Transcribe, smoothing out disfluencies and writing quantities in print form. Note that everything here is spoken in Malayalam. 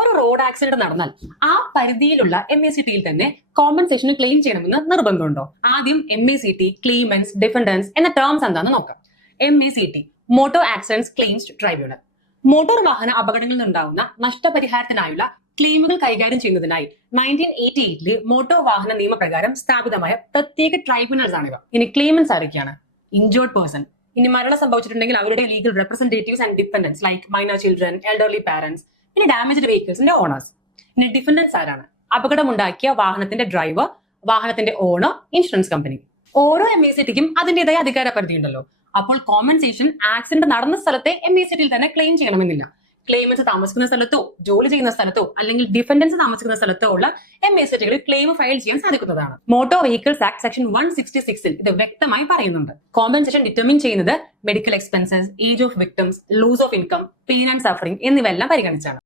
ഒരു റോഡ് ആക്സിഡന്റ് നടന്നാൽ ആ പരിധിയിലുള്ള MACT-യിൽ തന്നെ കോമ്പൻസേഷൻ ക്ലെയിം ചെയ്യണമെന്ന് നിർബന്ധമുണ്ടോ? ആദ്യം MACT, ക്ലെയിമൻസ്, ഡിഫൻഡൻസ് എന്ന ടേംസ് എന്താണെന്ന് നോക്കാം. MACT, motor accidents claims tribunal. Motor വാഹന അപകടങ്ങളിൽ നിന്നുണ്ടാവുന്ന നഷ്ടപരിഹാരത്തിനായുള്ള ക്ലെയിമുകൾ കൈകാര്യം ചെയ്യുന്നതിനായി 1988 മോട്ടോർ വാഹന നിയമപ്രകാരം സ്ഥാപിതമായ പ്രത്യേക ട്രൈബ്യൂണൽസ് ആണിവ. ഇനി ക്ലെയിമൻസ് ആരൊക്കെയാണ്? Injured person. ഇനി മരണം സംഭവിച്ചിട്ടുണ്ടെങ്കിൽ അവരുടെ legal representatives and dependence like minor children, elderly parents. ഇനി ഡാമേജ്ഡ് വെഹിക്കിൾസിന്റെ ഓണേഴ്സ്. ഇനി ഡിഫൻഡൻസ് ആരാണ്? അപകടമുണ്ടാക്കിയ വാഹനത്തിന്റെ ഡ്രൈവർ, വാഹനത്തിന്റെ ഓണർ, ഇൻഷുറൻസ് കമ്പനി. ഓരോ MACT-ക്കും അതിന്റേതായ അധികാര പരിധി ഉണ്ടല്ലോ. അപ്പോൾ കോമ്പൻസേഷൻ ആക്സിഡന്റ് നടന്ന സ്ഥലത്തെ MACT-യിൽ തന്നെ ക്ലെയിം ചെയ്യണമെന്നില്ല. ക്ലെയിമൻസ് താമസിക്കുന്ന സ്ഥലത്തോ, ജോലി ചെയ്യുന്ന സ്ഥലത്തോ, അല്ലെങ്കിൽ ഡിഫൻഡൻസ് താമസിക്കുന്ന സ്ഥലത്തോ ഉള്ള MACT-കളിൽ ക്ലെയിം ഫയൽ ചെയ്യാൻ സാധിക്കുന്നതാണ്. മോട്ടോർ വെഹിക്കിൾസ് ആക്ട് സെക്ഷൻ 166-ൽ ഇത് വ്യക്തമായി പറയുന്നുണ്ട്. കോമ്പൻസേഷൻ ഡിറ്റർമിൻ ചെയ്യുന്നത് medical expenses, age of victims, loss of income, pain and suffering എന്നിവയെല്ലാം പരിഗണിച്ചാണ്.